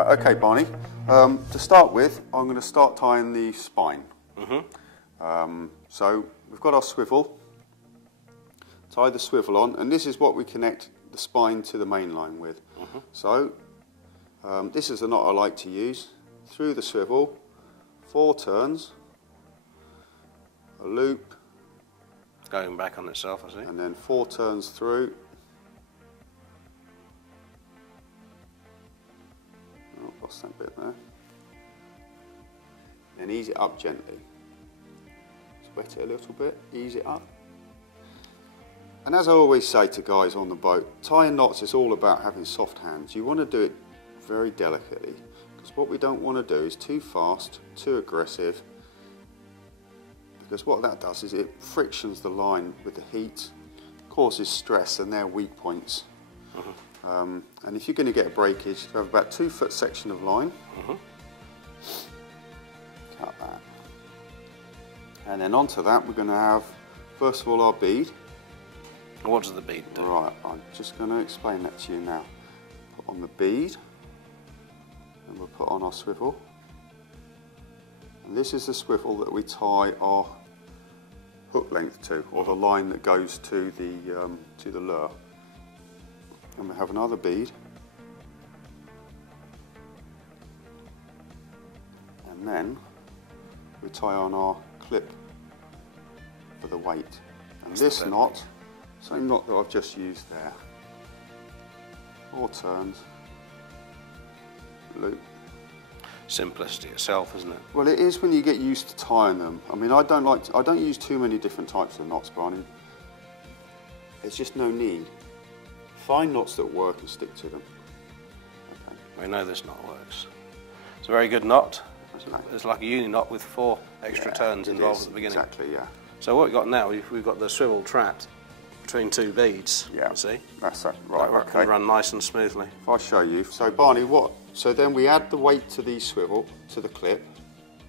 Right, okay, Barney. To start with, I'm going to start tying the spine. So we've got our swivel. Tie the swivel on, and this is what we connect the spine to the main line with. So this is the knot I like to use. Through the swivel, 4 turns, a loop. Going back on itself, I see. And then 4 turns through. Oh, lost that bit there. Then ease it up gently. Wet it a little bit, ease it up. And as I always say to guys on the boat, tying knots is all about having soft hands. You want to do it very delicately, because what we don't want to do is too fast, too aggressive, because what that does is it frictions the line with the heat, causes stress, and they're weak points. And if you're going to get a breakage, you have about 2 foot section of line. Cut that. And then onto that we're going to have, first of all, our bead. What does the bead do? Right, I'm just going to explain that to you now. Put on the bead, and we'll put on our swivel. And this is the swivel that we tie our hook length to, or the line that goes to the lure. And we have another bead. And then we tie on our clip for the weight. And this knot, same knot that I've just used there. 4 turns, loop. Simplicity itself, isn't it? Well, it is when you get used to tying them. I mean, I don't use too many different types of knots, Barney. There's just no need. Find knots that work and stick to them. Okay. We know this knot works. It's a very good knot. It's like a uni knot with 4 extra turns involved at the beginning. Exactly, yeah. So what we've got now, we've got the swivel trapped between 2 beads. Yeah. You see? That's it. Right. That can run nice and smoothly. If I show you. So Barney, so then we add the weight to the swivel, to the clip,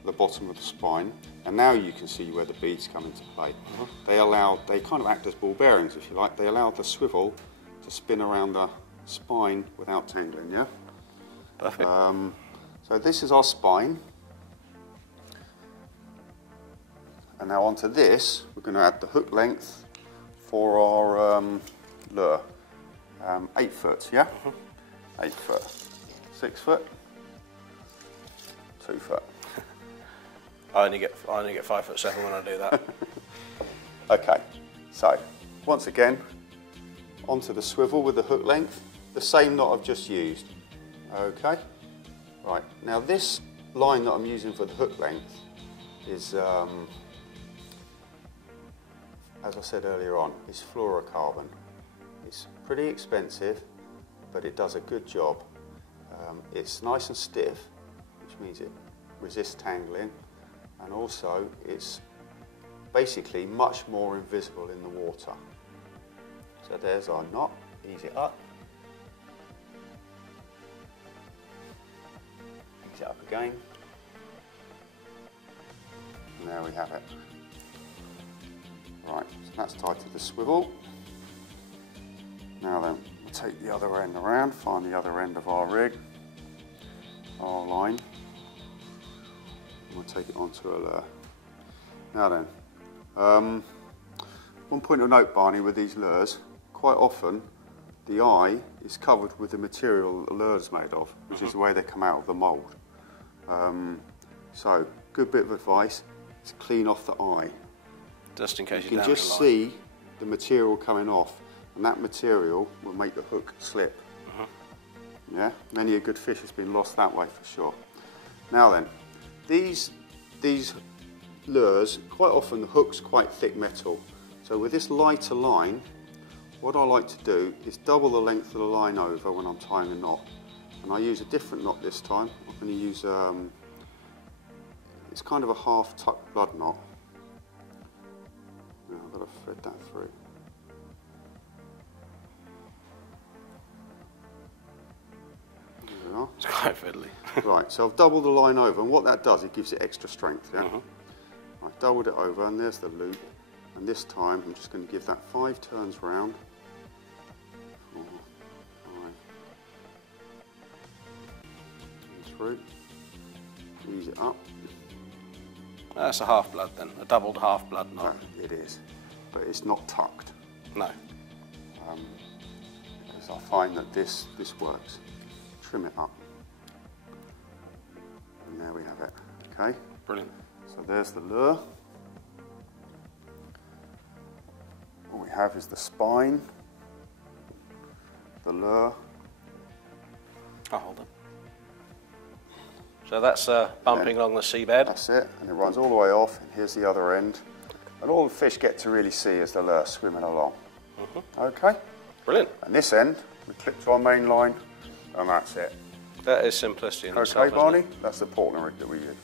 the bottom of the spine, and now you can see where the beads come into play. They kind of act as ball bearings, if you like. They allow the swivel to spin around the spine without tangling, yeah? Perfect. So this is our spine. And now onto this, we're going to add the hook length for our lure. 8 foot, yeah? 8 foot. 6 foot. 2 foot. I only get 5'7" when I do that. Okay, so once again, onto the swivel with the hook length, the same knot I've just used. Okay, right, now this line that I'm using for the hook length is, as I said earlier on, is fluorocarbon. It's pretty expensive, but it does a good job. It's nice and stiff, which means it resists tangling, and also it's basically much more invisible in the water. So there's our knot, ease it up. Ease it up again. And there we have it. Right, so that's tied to the swivel. Now then, we'll take the other end around, find the other end of our rig, our line, and we'll take it onto a lure. Now then, one point of note, Barney, with these lures, quite often the eye is covered with the material the lure's made of, which is the way they come out of the mould. So, good bit of advice, is clean off the eye. Just in case you can just see the material coming off, and that material will make the hook slip. Yeah, many a good fish has been lost that way for sure. Now then, these lures, quite often the hook's quite thick metal. So with this lighter line, what I like to do is double the length of the line over when I'm tying a knot. And I use a different knot this time. I'm going to use, it's kind of a half tuck blood knot. Now I've got to thread that through. There we are. It's quite fiddly. Right, so I've doubled the line over, and what that does, it gives it extra strength, yeah? I've doubled it over, and there's the loop. And this time, I'm just going to give that 5 turns round. 4, 5. through, ease it up. That's a half blood then, a doubled half blood knot. It is, but it's not tucked. No. Because I find that this works. Trim it up. And there we have it, okay? Brilliant. So there's the lure. What we have is the spine, the lure. Oh, hold on. So that's bumping along the seabed. That's it, and it runs all the way off, and here's the other end. And all the fish get to really see is the lure swimming along. Okay? Brilliant. And this end, we clip to our main line, and that's it. That is simplicity in itself, Okay, isn't Barney? it? That's the Portland rig that we use.